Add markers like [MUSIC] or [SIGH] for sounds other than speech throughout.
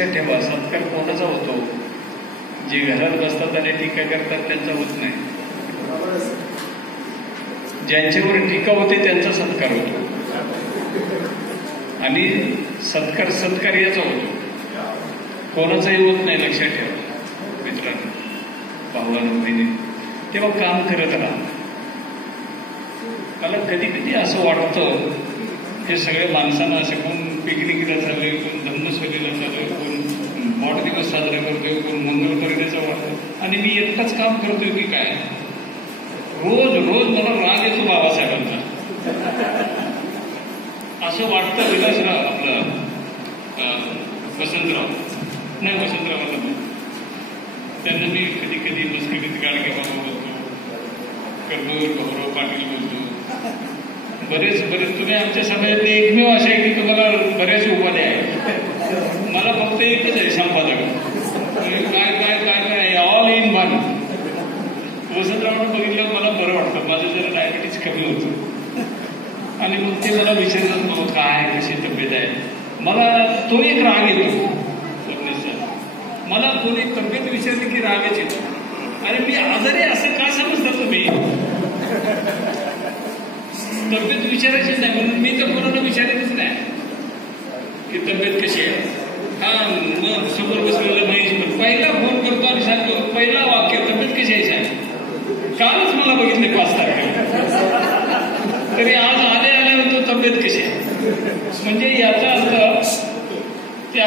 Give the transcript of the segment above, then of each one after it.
लक्षात ठेवा सत्कार कोणाचा होतो? जे घरात बसतात आणि टीका करतात त्यांचा होत नाही. ज्यांच्यावर टीका होते त्यांचा सत्कार होतो. आणि सत्कार सत्कार याचा होतो. कोणाचाही होत नाही लक्षात ठेवा. मित्रांनो भावानं बहिणी तेव्हा काम करत राहा. मला कधी कधी असं वाटतं हे सगळे माणसांना असे कोण पिकनिकला चालले कोण धम्मसोलीला चालले कोण वाढदिवस साजरा करतोय कोण मंगल करण्याचा वाटतो आणि मी एकटाच काम करतोय की काय? रोज रोज मला राग येतो बाबासाहेबांचा. असं वाटतं विलासराव आपलं वसंतराव. नाही वसंतरावाला नाही. त्यांना मी कधी कधी मस्करीत गाडगे बाबा बोलतो कर्मवीर गौरव पाटील बोलतो. बरेच बरेच. तुम्ही आमच्या समाजातले एकमेव असे आहे की तुम्हाला बऱ्याच उपाध्या आहेत. मला फक्त एकच आहे संपादक. काय काय काय काय ऑल इन वन वसंतरावनं बघितलं मला बरं वाटतं. माझं जरा डायबिटीज कमी होतं. आणि मग ते मला विचारतात बाबा काय कशी तब्येत आहे? मला तो एक राग येतो. मला कोणी तब्येत विचारली की रागच येतो. अरे मी आजारी असं का समजता तुम्ही? तब्येत विचारायचीच नाही म्हणून मी तर कोणाला विचारायचीच नाही की तब्येत कशी आहे. हा मग समोर बसलेला महेश पण फ़ोन करतो आणि सांगतो पहिला तब्येत कालच तरी आज तब्येत ते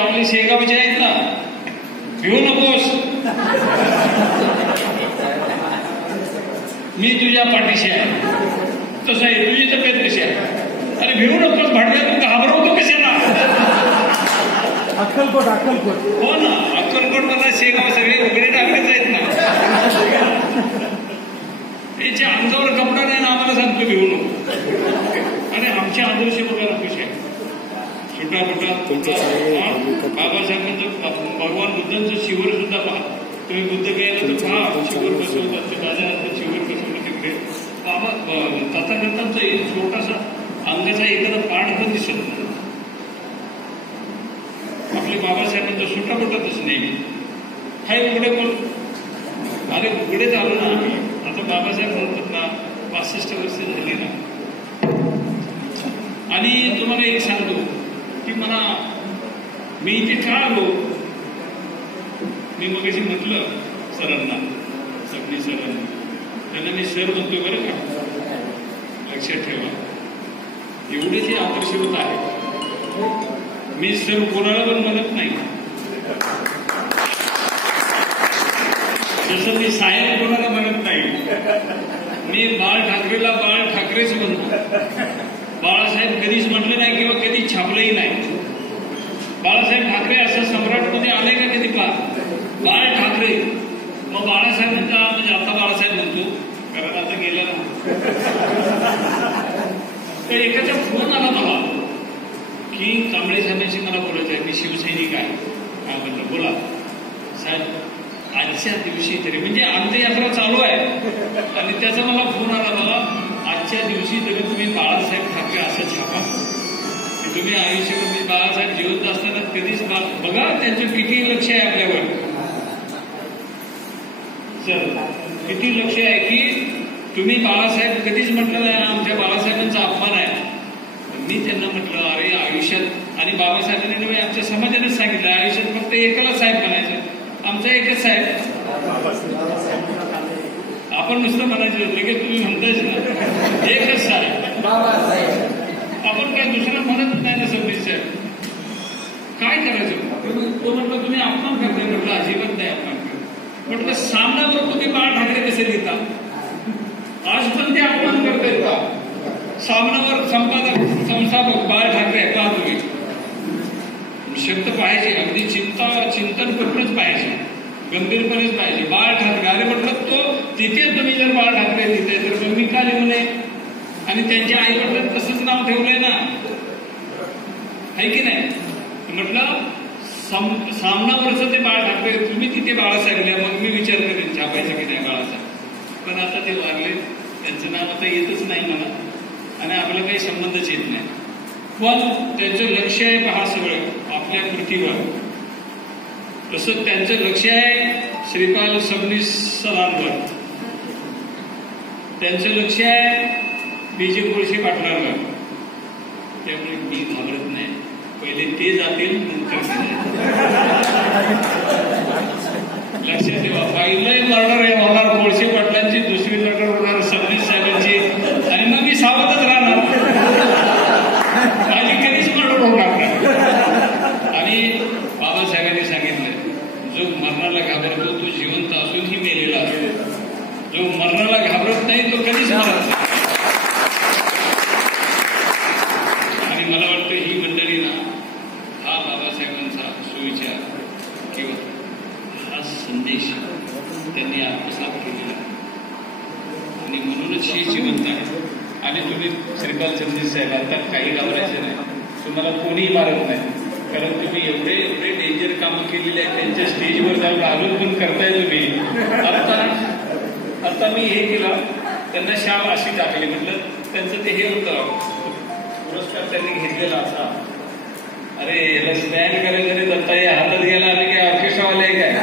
आहेत ना नकोस मी तुझी तब्येत कशी आहे अरे भिवू नकोस भाडव्या तू घाबरवतो कशाला अक्कलकोट अक्कलकोट. हो ना अक्कलकोट मला शेगाव सगळे वगैरे टाकायचे आहेत ना. हे जे आमच्यावर कपडा नाही ना आम्हाला सांगतो घेऊ नको. अरे आमचे आदर्श बघायला खुश आहे. छोटा मोठा बाबासाहेबांचं भगवान बुद्धांचं शिवर सुद्धा पहा. तुम्ही बुद्ध गेला तर पहा शिवर बसवतात ते माझ्या हातात शिवर बसवलं तिकडे बाबा तथागतांचा एक छोटासा अंगाचा एखादा पाठ पण दिसत नाही. बाबासाहेबांचा सुटा मोठाच नेहमी हाय उघडे पण अरे उघडेच आलो ना आम्ही. आता बाबासाहेब म्हणतात ना पासष्ट वर्ष झाली ना. आणि तुम्हाला एक सांगतो की मला मी इथे का आलो? मी मग म्हटलं सरांना सगळी सरांना. त्यांना मी सर म्हणतोय बरं का? लक्षात ठेवा. एवढे जे आदर्श आहे मी सर कोणाला पण म्हणत नाही. जसं मी साहेब कोणाला म्हणत नाही. मी बाळ ठाकरेला बाळ ठाकरेच म्हणतो. बाळासाहेब कधीच म्हटलं नाही किंवा कधी छापलंही नाही. बाळासाहेब ठाकरे असं सम्राटमध्ये आले का कधी पा बाळ ठाकरे. मग बाळासाहेबांचा म्हणजे आता बाळासाहेब म्हणतो कारण आता गेला ना. तर एकाचा फोन आला मला. की कांबळे साहेबांशी मला बोलायचं आहे. मी शिवसैनिक आहे. काय म्हटलं बोला. साहेब आजच्या दिवशी तरी म्हणजे अंत्ययात्रा चालू आहे. आणि त्याचा मला फोन आला मला आजच्या दिवशी तरी तुम्ही बाळासाहेब ठाकरे असं छापा. की तुम्ही आयुष्यामध्ये बाळासाहेब जिवंत असताना कधीच बा- बघा त्यांचं किती लक्ष आहे आपल्यावर. सर किती लक्ष आहे की तुम्ही बाळासाहेब कधीच म्हटलं नाही आमच्या बाळासाहेबांचा अपमान आहे. मी त्यांना म्हटलं अरे आयुष्यात आणि बाबासाहेबांनी नव्हे आमच्या समाजाने सांगितलं आयुष्यात फक्त एकाला साहेब म्हणायचं. आमचा एकच साहेब. आपण नुसतं म्हणायचं लगेच तुम्ही म्हणतायच ना. एकच साहेब. आपण काय दुसरं म्हणत नाही ना सबनीस साहेब. काय करायचं? तो म्हटलं तुम्ही अपमान करताय म्हटलं अजिबात नाही अपमान करत. म्हटलं सामनावर तुम्ही बाळ ठाकरे कसे लिहिता? आज पण ते अपमान करतायत. सामनावर संपादक संस्थापक बाळ ठाकरे का तुम्ही शब्द पाहिजे अगदी चिंता चिंतन करूनच पाहिजे गंभीरपणेच पाहिजे बाळ ठाकरे अरे म्हटलं तो तिथे तुम्ही जर बाळ ठाकरे तिथे तर मग मी का लिहू नये? आणि त्यांच्या आई वडिलांनी तसंच नाव ठेवलंय ना? आहे की नाही? म्हटलं सामना सामनावरचं ते बाळ ठाकरे तुम्ही तिथे बाळासाहेब लिहा मग मी विचार करेन छापायचं की नाही बाळासाहेब. पण आता ते लागले. त्यांचं नाव आता येतच नाही मला. आणि आपला काही संबंधच येत नाही. पण त्यांचं लक्ष आहे पहा सगळं आपल्या कृतीवर. तसं त्यांचं लक्ष आहे श्रीपाल सबनीस सरांवर. त्यांचं लक्ष आहे बीजे कोळशी पाटलांवर. त्यामुळे मी घाबरत नाही. पहिले ते जातील नंतर लक्षात ठेवा पाहिलंय मर्डर आहे होणार कोळशी पाटलांची दुसरी मर्डर होणार सबनीस साहेबांची आणि मग मी सावधच राहणार माझी कधीच मर्डर होणार नाही आणि बाबासाहेबांनी सांगितलं जो मरणाला घाबरतो तो जिवंत असूनही मेलेला असतो जो मरणाला घाबरत नाही तो कधीच मरत नाही आणि मला वाटतं ही मंडळी ना हा बाबासाहेबांचा सुविचार किंवा हा संदेश त्यांनी आत्मसात केलेला आहे. आणि म्हणूनच ही जिवंत आहे आणि तुम्ही श्रीपाल चंद्र साहेब आता काही घाबरायचं नाही तुम्हाला कोणीही मारत नाही कारण तुम्ही एवढे एवढे डेंजर कामं केलेली आहेत त्यांच्या स्टेजवर जाऊन अजून पण करताय तुम्ही आता आता मी हे केलं त्यांना शाल अशी टाकली. म्हटलं त्यांचं ते हे होतं. पुरस्कार त्यांनी घेतलेला असा. अरे याला स्टँड करायचं नाही दत्ता हे हातात गेला आले काय ऑर्केस्ट्रावाले काय?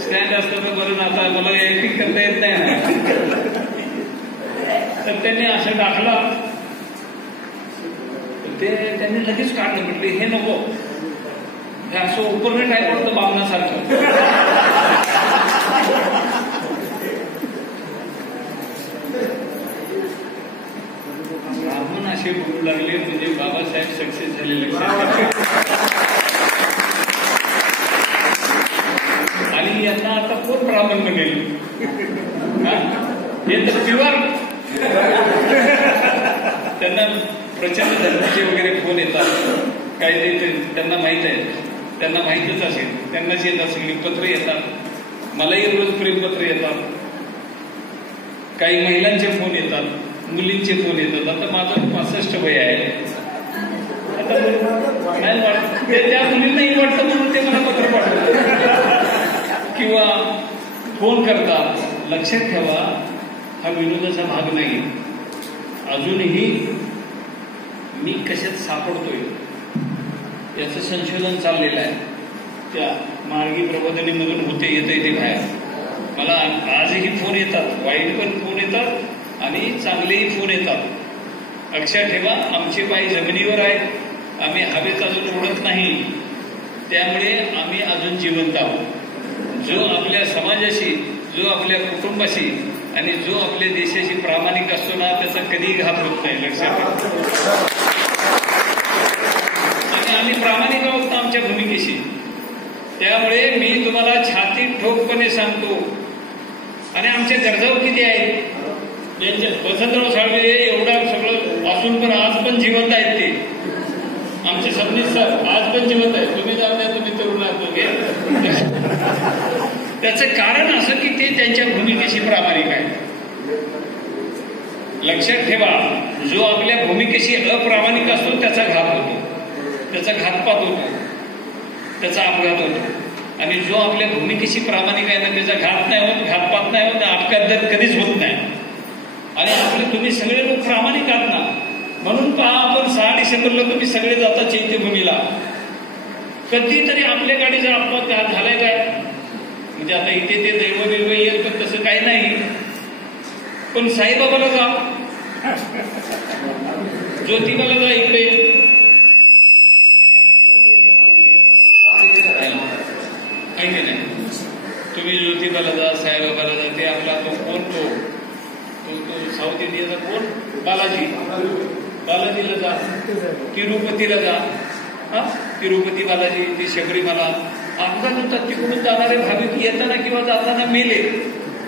स्टँड असतं तर बरं आता मला ऍक्टिंग करता येत नाही तर त्यांनी असं टाकलं. ते त्यांनी लगेच काढलं. म्हटले हे नको. हे असं उपरणे टाईप होतं बामणासारखं ब्राह्मण असे बोलू लागले म्हणजे बाबासाहेब सक्सेस झालेले आणि यांना आता कोण ब्राह्मण बनेल हे? तर प्युअर त्यांना प्रचंड धर्माचे वगैरे फोन येतात. काही ते ते- त्यांना माहीत आहे. त्यांना माहीतच असेल. त्यांनाच येतात सगळी पत्र येतात. मलाही रोज प्रेमपत्र येतात. काही महिलांचे फोन येतात. मुलींचे फोन येतात. आता माझं पासष्ट वय आहे. आता नाही वाटत त्या मुलींनाही वाटतं म्हणून ते मला पत्र पाठवतात. किंवा फोन करतात. लक्षात ठेवा हा विनोदाचा भाग नाही. अजूनही मी कशात सापडतोय? याचं संशोधन चाललेलं आहे. त्या मार्गी प्रबोधनीमधून होते येते ते बाहेर. मला आजही फोन येतात. वाईट पण फोन येतात. आणि चांगलेही फोन येतात. लक्षात ठेवा आमचे पाय जमिनीवर आहेत. आम्ही हवेत अजून उडत नाही. त्यामुळे आम्ही अजून जिवंत आहोत. जो आपल्या समाजाशी जो आपल्या कुटुंबाशी आणि जो आपल्या देशाशी प्रामाणिक असतो ना त्याचा कधीही घात होत नाही. लक्षात ठेवा. आणि आम्ही प्रामाणिक आहोत ना आमच्या भूमिकेशी. त्यामुळे मी तुम्हाला छाती ठोकपणे सांगतो. आणि आमच्या गरजा किती आहेत? ज्यांच्या वसंतराव साळवे एवढा सगळं असून पण आज पण जिवंत आहेत ते. आमचे सबनीस सर आज पण जिवंत आहेत. तुम्ही जाऊन द्या तुम्ही तरुण [LAUGHS] त्याचं कारण असं की ते त्यांच्या भूमिकेशी प्रामाणिक आहे लक्षात ठेवा जो आपल्या भूमिकेशी अप्रामाणिक असतो त्याचा घात होतो. त्याचा घातपात होतो. त्याचा अपघात होतो. आणि जो आपल्या भूमिकेशी प्रामाणिक आहे ना त्याचा घात नाही होत घातपात नाही होत अपघात कधीच होत नाही. आणि आपले तुम्ही सगळे लोक प्रामाणिक आहात ना. म्हणून पहा आपण सहा डिसेंबरला तुम्ही सगळे जाता चैत्यभूमीला. कधीतरी आपल्या गाडीचा अपघात घात झालाय काय? म्हणजे आता इथे ते दैव बिर्व येईल पण तसं काही नाही. पण साईबाबाला जा. ज्योतिबाला जा इकडे. काही की नाही. तुम्ही ज्योतिबाला जा साईबाबाला जा ते आपला तो कोण तो तो तो साऊथ इंडियाचा कोण? बालाजी. बालाजीला जा. तिरुपतीला जा. हा? तिरुपती बालाजी ते शबरीमाला आमचा नुसता तिकडून जाणारे भाविक येताना किंवा जाताना मेले.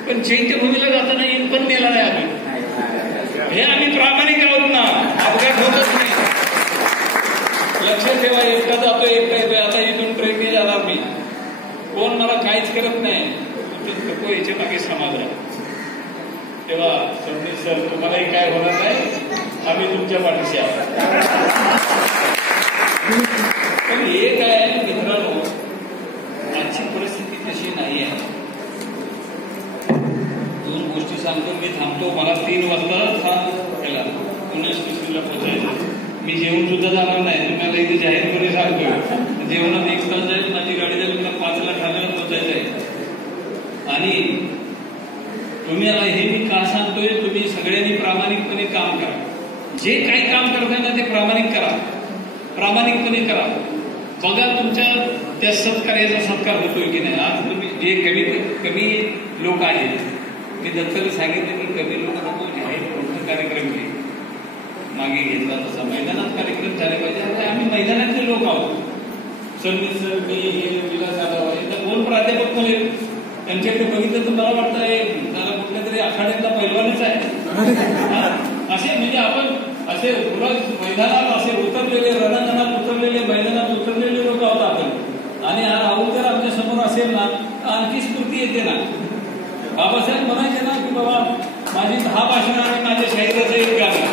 पण चैत्यभूमीला जाताना एक पण मेला नाही आम्ही. हे आम्ही प्रामाणिक आहोत ना. अपघात होतच नाही. लक्षात ठेवा एकटा जातो एकटा येतोय. आता इथून ट्रेनने जाणार मी कोण मला काहीच करत नाही. नको याच्या मागे समाज राहा तेव्हा संदेश सर तुम्हालाही काय होणार नाही. आम्ही तुमच्या पाठीशी आहोत. पण हे काय मित्रांनो आजची परिस्थिती तशी नाही आहे दोन गोष्टी सांगतो मी थांबतो मला तीन वाजता हा याला पुणे स्टेशनला पोहोचायचं. मी जेवण सुद्धा जाणार नाही तुम्हाला इथे जाहीरपणे सांगतो जेवणात एक तास जाईल माझी गाडी जाईल का पाचला ठाण्याला पोहोचायचं आहे. आणि तुम्ही हे मी का सांगतोय तुम्ही सगळ्यांनी प्रामाणिकपणे काम करा. जे काही काम करताय ना ते प्रामाणिक करा. प्रामाणिकपणे करा. बघा तुमच्या त्या सत्कार्याचा सत्कार होतोय की नाही. आज तुम्ही जे कमी कमी लोक आहेत मी दत्तला सांगितलं की कमी लोक नको आहेत मोठं कार्यक्रम घे. मागे घेतला तसा मैदानात कार्यक्रम झाले पाहिजे. आता आम्ही मैदानातले लोक आहोत. संदीप सर मी हे विलास यादव आहे कोण प्राध्यापक कोण आहेत? त्यांच्याकडे बघितलं तर मला वाटतं त्याला कुठल्या तरी आखाड्यातला पैलवानच आहे. [LAUGHS] असे म्हणजे आपण असे पुरा मैदानात असे उतरलेले रणांगणात उतरलेले मैदानात उतरलेले लोक आहोत आपण. आणि हा राहुल जर आमच्यासमोर असेल ना तर आणखी स्फूर्ती येते ना. बाबासाहेब म्हणायचे ना की बाबा माझी दहा भाषण आणि माझ्या शरीराचं एक गाणं.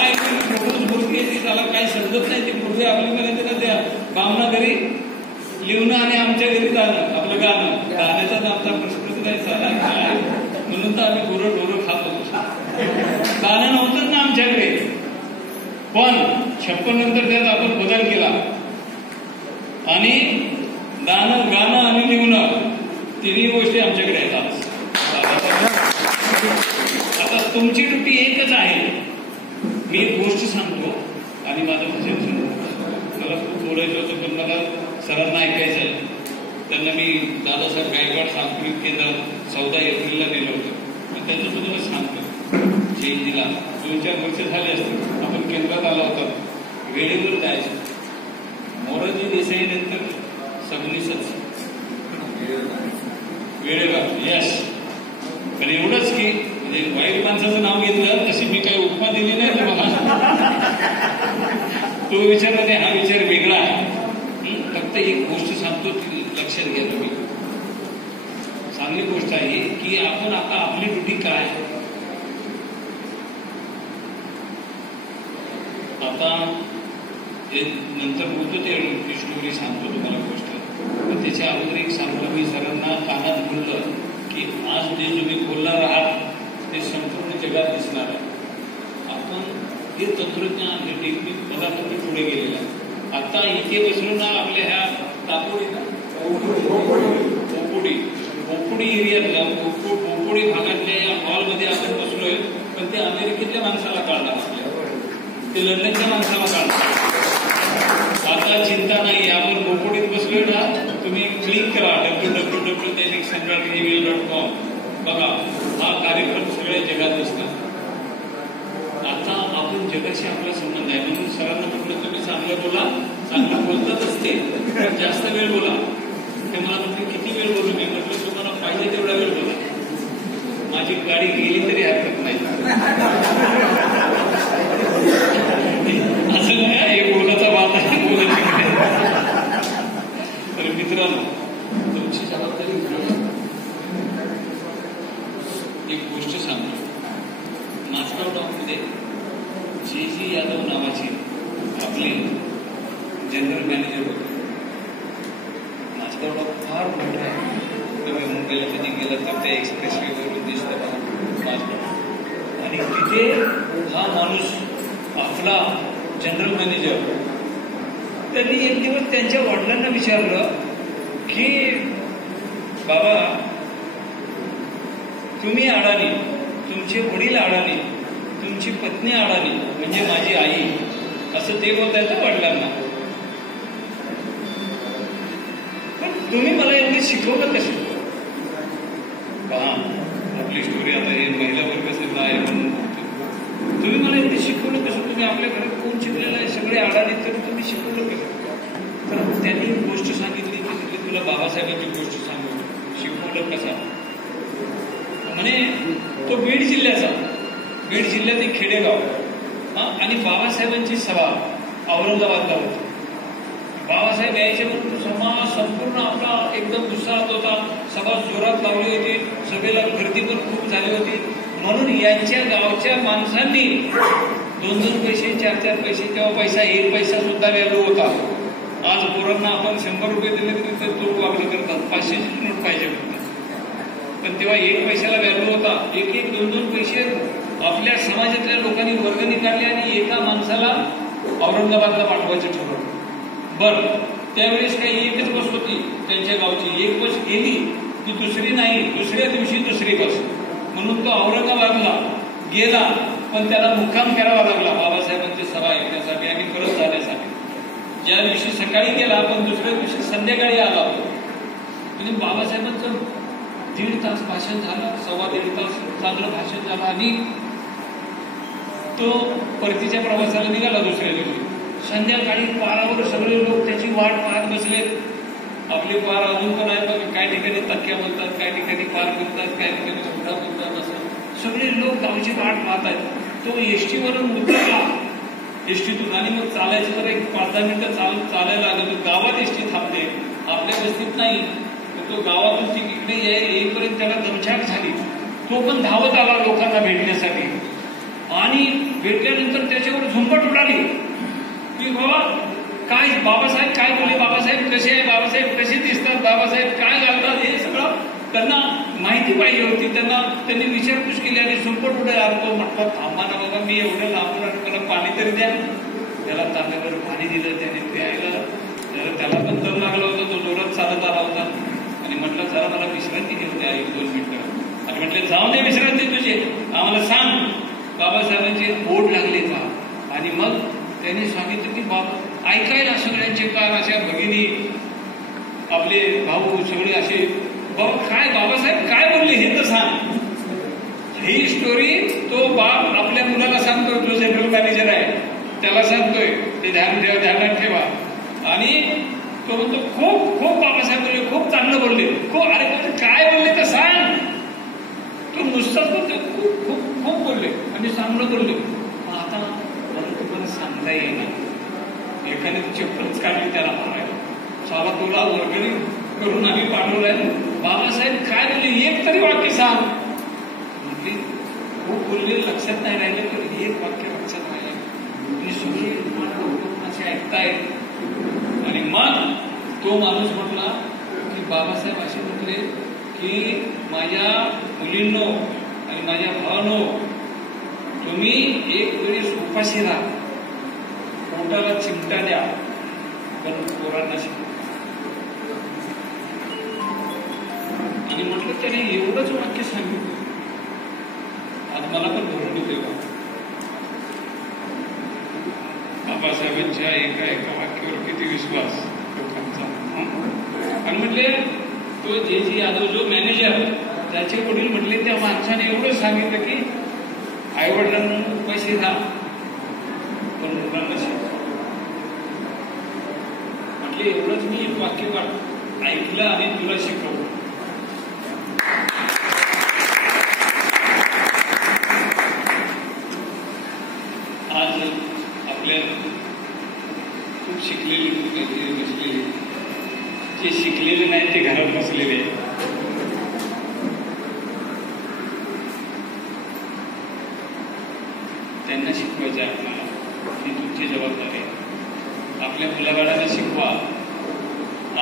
ऐकून फोटोच स्फूर्ती येते त्याला काही समजत नाही. ती पूर्वी आपली म्हणायचे ना त्या भावना घरी लिहून आणि आमच्या घरी जाणं आपलं गाणं. गाण्याचा आमचा प्रश्नच नाही झाला म्हणून तर आम्ही गुरं डोरं खात. होतो गाणं नव्हतं ना आमच्याकडे. पण छप्पन नंतर त्यात आपण बदल केला. आणि गाणं गाणं आणि लिहणं तिन्ही गोष्टी आमच्याकडे येतात आता तुमची ड्युटी एकच आहे मी एक गोष्ट सांगतो आणि माझं भजन सांगतो मला खूप बोलायचं होतं पण मला सरांना ऐकायचं त्यांना मी दादासाहेब गायकवाड सांस्कृतिक केंद्र चौदा एप्रिलला दिलं होतं पण त्याचं सुद्धा सांगतो जयंतीला दोन चार वर्ष झाले असते आपण केंद्रात आला होता. वेळेवर जायचं. मोराजी देसाई नंतर सबनीसच वेळेवर. यश पण एवढंच की म्हणजे वाईट माणसाचं नाव घेतलं तशी मी काही उपमा दिली नाही तुम्हाला तो विचार नाही हा विचार वेगळा आहे. फक्त एक गोष्ट सांगतो ती लक्षात घ्या तुम्ही. चांगली गोष्ट आहे की आपण आता आपली ड्युटी काय आता हे नंतर बोलतो ते स्टोरी सांगतो तुम्हाला गोष्ट. पण त्याच्या अगोदर एक सांगतो मी सरांना कानात बोललं की आज जे तुम्ही बोलणार आहात ते संपूर्ण जगात दिसणार आहे. आपण हे तंत्रज्ञान हे टेक्निक पदार्थ पुढे गेलेलं आहे. आता इथे बसून ना आपल्या ह्या तापोडी पोपुडी. पोपुडी एरियातल्या पोपुडी भागातल्या या हॉलमध्ये आपण बसलोय पण ते अमेरिकेतल्या माणसाला कळणार ते लंडनच्या माणसाला काढतात आता चिंता नाही आपण गोपोडीत बसलोय ना तुम्ही क्लिक करा W W W Dainik central email dot com बघा हा कार्यक्रम सगळ्या जगात दिसतात आता आपण जगाशी आपला संबंध आहे म्हणून सरांना म्हटलं तुम्ही चांगलं बोला. चांगलं बोलतच असते जास्त वेळ बोला ते मला म्हटलं किती वेळ बोलू मी? म्हटलं तुम्हाला पाहिजे तेवढा वेळ बोला माझी गाडी गेली तरी हरकत नाही असं नाही हे बोलाचा बात आहे बोलायची तर मित्रांनो तुमची जबाबदारी एक गोष्ट सांगतो नाचगाव डॉकमध्ये जे जी यादव नावाची आपले जनरल मॅनेजर होते नाचगाव डॉक फार मोठा आहे तुम्ही मुंबईला कधी गेला तर त्या एक्सप्रेस वेवरून दिसतं नाचगाव आणि तिथे हा माणूस आपला जनरल मॅनेजर त्यांनी एक दिवस त्यांच्या वडिलांना विचारलं की बाबा तुम्ही अडाणी तुमचे वडील अडाणी तुमची पत्नी अडाणी म्हणजे माझी आई असं ते बोलत आहेत वडिलांना. पण तुम्ही मला यांनी शिकवलं कसं? पहा आपली स्टोरी आता हे महिला वर्ग सिद्ध आहे म्हणून तुम्ही मला एवढी शिकवलं कसं? तुम्ही आपल्याकडे कोण शिकलेलं आहे? सगळे अडाणी तर तुम्ही शिकवलं कसं? तर त्यांनी गोष्ट सांगितली की तुला बाबासाहेबांची गोष्ट सांगू शिकवलं कसा? म्हणे तो बीड जिल्ह्याचा. बीड जिल्ह्यात एक खेडेगाव. हा आणि बाबासाहेबांची सभा औरंगाबादला होती. बाबासाहेब यायच्यापर्यंत समाज संपूर्ण आपला एकदम उत्साहात होता. सभा जोरात लावली होती. सभेला गर्दी पण खूप झाली होती. म्हणून यांच्या गावच्या माणसांनी दोन दोन पैसे चार चार पैसे किंवा पैसा एक पैसा सुद्धा व्हॅल्यू होता. आज पोरांना आपण शंभर रुपये दिले तरी ते तो मागणी करतात. पाचशेची नोट पाहिजे पण तेव्हा एक पैशाला व्हॅल्यू होता. एक एक दोन दोन पैसे आपल्या समाजातल्या लोकांनी वर्गणी काढली आणि एका माणसाला औरंगाबादला पाठवायचं ठरवलं. बरं त्यावेळेस काही एकच बस होती त्यांच्या गावची. एक बस गेली की दुसरी नाही दुसऱ्या दिवशी दुसरी बस. म्हणून तो औरंगाबादला गेला पण त्याला मुक्काम करावा लागला. बाबासाहेबांची सभा ऐकण्यासाठी आणि परत जाण्यासाठी. ज्या दिवशी सकाळी गेला पण दुसऱ्या दिवशी संध्याकाळी आला म्हणजे बाबासाहेबांचं दीड तास भाषण झालं सव्वा दीड तास चांगलं भाषण झालं आणि तो परतीच्या प्रवासाला निघाला दुसऱ्या दिवशी. संध्याकाळी पारावर सगळे लोक त्याची वाट पाहत बसले. आपले पार अजून पण आहेत बघा काही ठिकाणी तक्क्या बोलतात काही ठिकाणी पार बोलतात काही ठिकाणी सुद्धा बोलतात असं. सगळे लोक गावची वाट पाहत आहेत. तो एसटीवरून उतरला. एसटीतून आणि मग चालायचं तर एक पाच दहा मिनिटं चाल चालायला लागलं. तो गावात एसटी थांबते. आपल्या वस्तीत नाही तर तो गावातून ती इकडे येईपर्यंत त्याला दमछाक झाली. तो पण धावत आला लोकांना भेटण्यासाठी. आणि भेटल्यानंतर त्याच्यावर झुंबट उडाली. की बाबा काय बाबासाहेब काय बोलले बाबासाहेब? कसे आहे बाबासाहेब? कसे दिसतात बाबासाहेब? काय घालतात? हे सगळं त्यांना माहिती पाहिजे होती. त्यांना त्यांनी विचारपूस केली आणि झुंबट उडे तो म्हटलं थांबा ना बाबा मी एवढं लांबून पाणी तरी द्या त्याला तांब्यावर पाणी दिलं त्याने प्यायला. जरा त्याला पण दम लागला होता तो जोरात चालत आला होता. आणि म्हटलं जरा मला विश्रांती घेऊन द्या एक दोन मिनिटं. आणि म्हटलं जाऊ दे विश्रांती तुझी. आम्हाला सांग बाबासाहेबांची ओढ लागली का आणि मग त्यांनी सांगितलं की बाबा ऐकायला सगळ्यांचे कार अशा भगिनी आपले भाऊ सगळे असे. बाबा काय बाबासाहेब काय बोलले हे तर सांग. ही स्टोरी तो बाप आपल्या मुलाला सांगतोय तो जनरल मॅनेजर आहे त्याला सांगतोय ते ध्यान ठेवा ध्यानात ठेवा. आणि तो म्हणतो खूप खूप बाबासाहेब बोलले खूप चांगलं बोलले. खूप अरे पण काय बोलले तर सांग. तो नुसताच बोलतो खूप खूप खूप बोलले. आणि चांगलं बोलले मग आता मला तुम्हाला सांगता येईना. एखाद्याची चप्पलच काढली त्याला मारायला साला तुला वर्गणी करून आम्ही पाठवलाय. बाबासाहेब काय बोलले एक तरी वाक्य सांग. बोलले लक्षात नाही राहिले तर हे वाक्य लक्षात राहिले. आणि सगळे लोक असे ऐकतायत आणि मग तो माणूस म्हटला की बाबासाहेब असे म्हटले की माझ्या मुलींनो आणि माझ्या भावानो तुम्ही एक वेळेस उपाशी राहा पोटाला चिमटा द्या पण पोरांना शिकवा. आणि म्हटलं त्याने एवढंच वाक्य सांगितलं. आणि मला पण भरून देवा बाबासाहेबांच्या एका एका वाक्यावर किती विश्वास लोकांचा. आणि म्हटले तो जे जी यादव जो मॅनेजर त्याचे वडील म्हटले त्या माणसाने एवढं सांगितलं की आई वडिलांना पैसे द्या. पण मुलांना शिक. म्हटले एवढंच मी वाक्य ऐकलं आणि तुला शिकवलं आज आपल्या खूप शिकलेले लोक इथे बसलेले जे शिकलेले नाही ते घरात बसलेले आहेत. त्यांना शिकवायचं आहे आपल्याला ही तुमची जबाबदारी आहे आपल्या मुलाबाळांना शिकवा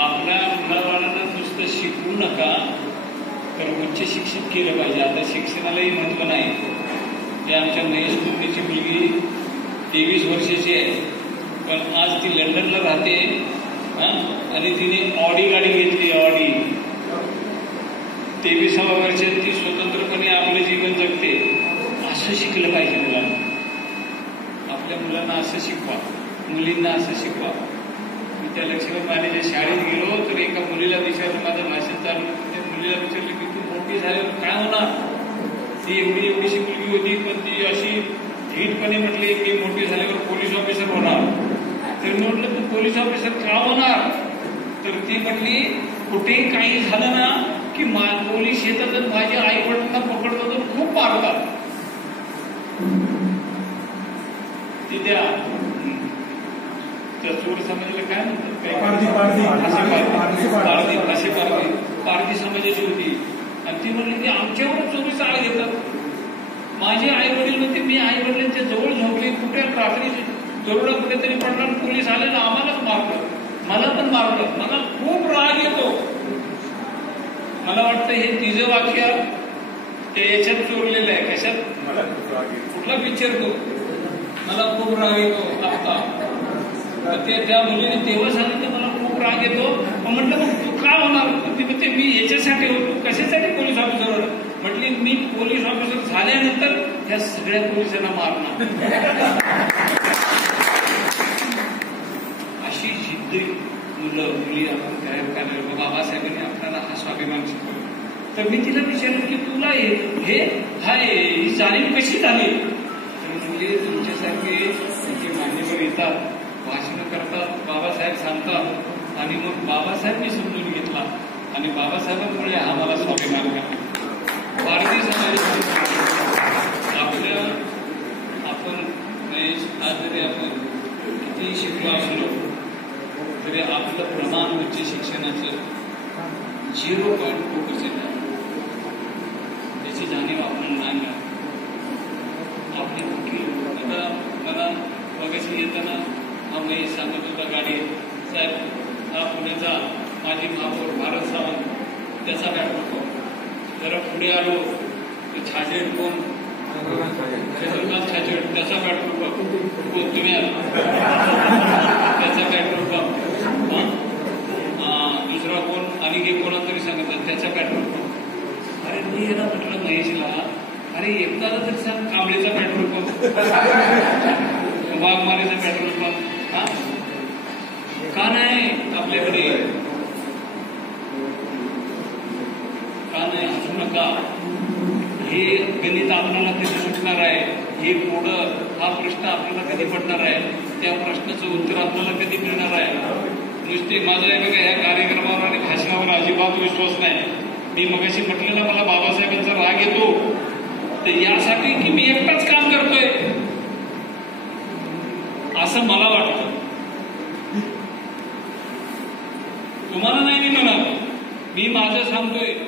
आपल्या मुलाबाळांना नुसतं शिकवू नका तर उच्च शिक्षित केलं पाहिजे आता शिक्षणालाही महत्त्व नाही ते आमच्या महेश कुंडीची मुलगी तेवीस वर्षाची आहे. पण आज ती लंडनला राहते. हा? आणि तिने ऑडी गाडी घेतली ऑडी तेवीसाव्या वर्षात ती स्वतंत्रपणे आपलं जीवन जगते. असं शिकलं पाहिजे मुलांना. आपल्या मुलांना असं शिकवा. मुलींना असं शिकवा. मी त्या लक्ष्मण मानेच्या शाळेत गेलो तर एका मुलीला विचारलं माझं भाषण चालू त्या मुलीला विचारलं की तू मोठी झाल्यावर काय होणार? ती एवढी एवढीशी मुलगी होती पण ती अशी धीटपणे म्हटली की मोठी झाल्यावर पोलीस ऑफिसर होणार. तर मी म्हटलं तू पोलीस ऑफिसर का होणार? तर ती म्हटली कुठेही काही झालं ना की मा पोलीस येतात आणि माझ्या आई वडिलांना पकडतात आणि खूप मारतात. ती त्या चोर समाजाला काय म्हणतात? पारधी, पारधी. असे पारधी. पारधी, पारधी असे पारधी. पारधी समाजाची होती. आणि ती म्हणली की आमच्यावर चोवीस आळ घेतात माझे आई वडील होते मी आई वडिलांच्या जवळ झोपले कुठे रात्री जवळ कुठेतरी पडला पोलीस आले ना आम्हालाच मारलं. मला पण मारलं. मला खूप राग येतो. मला वाटतं हे तिचं वाक्य ते याच्यात चोरलेलं आहे. कशात? मला खूप राग येतो. कुठला पिक्चर तो? मला खूप राग येतो. आता. ते त्या मुलीने तेव्हा सांगितलं मला खूप राग येतो. मग म्हटलं मग तू का होणार? ती म्हणते मी याच्यासाठी होतो. कशासाठी ऑफिसरवर म्हटली मी पोलीस ऑफिसर झाल्यानंतर ह्या सगळ्या पोलिसांना मारणार. अशी जिद्द मुलं मुली आपण तयार करायला बाबासाहेबांनी आपल्याला हा स्वाभिमान शिकवला. तर मी तिला विचारलं की तुला हे हाय ही जाणीव कशी झाली? तर मुली तुमच्यासारखे जे मान्यवर येतात भाषण करतात बाबासाहेब सांगतात. आणि मग बाबासाहेबनी समजून घेतला. आणि बाबासाहेबांमुळे आम्हाला स्वाभिमान करतात भारतीय आपल्या आपण महेश आज जरी आपण किती शिकलो असलो तरी आपलं प्रमाण उच्च शिक्षणाचं झिरो पॉईंट टू पर्सेंट आहे. त्याची जाणीव आपण नाही आपली वकील आता मला मगाशी येताना हा महेश सांगत होता गाडी साहेब हा पुण्याचा माजी महापौर भारत सावंत त्याचा बॅटमॅन जरा पुढे आलो तर छाजेड कोण? चंद्रकांत छाजेड त्याचा पंप कोण तुम्ही आला त्याचा पंप दुसरा कोण आणि हे कोणा? तरी सांगितलं त्याचा पेट्रोल पंप अरे मी याला म्हटलं महेशला अरे एकदाला तरी सांग कांबळेचा पेट्रोल पंप वाघमारेचा पेट्रोल पंप हा? का नाही? आपल्याकडे का नाही हसू नका. हे गणित आपल्याला कधी सुटणार आहे हे पुढं हा प्रश्न आपल्याला कधी पडणार आहे त्या प्रश्नाचं उत्तर आपल्याला कधी मिळणार आहे? नुसते माझं आहे बघा या कार्यक्रमावर आणि भाषणावर अजिबात विश्वास नाही. मी मगाशी म्हटलेला मला बाबासाहेबांचा राग येतो. तर यासाठी की मी एकटाच काम करतोय? असं मला वाटतं. तुम्हाला नाही मी म्हणा मी माझं सांगतोय.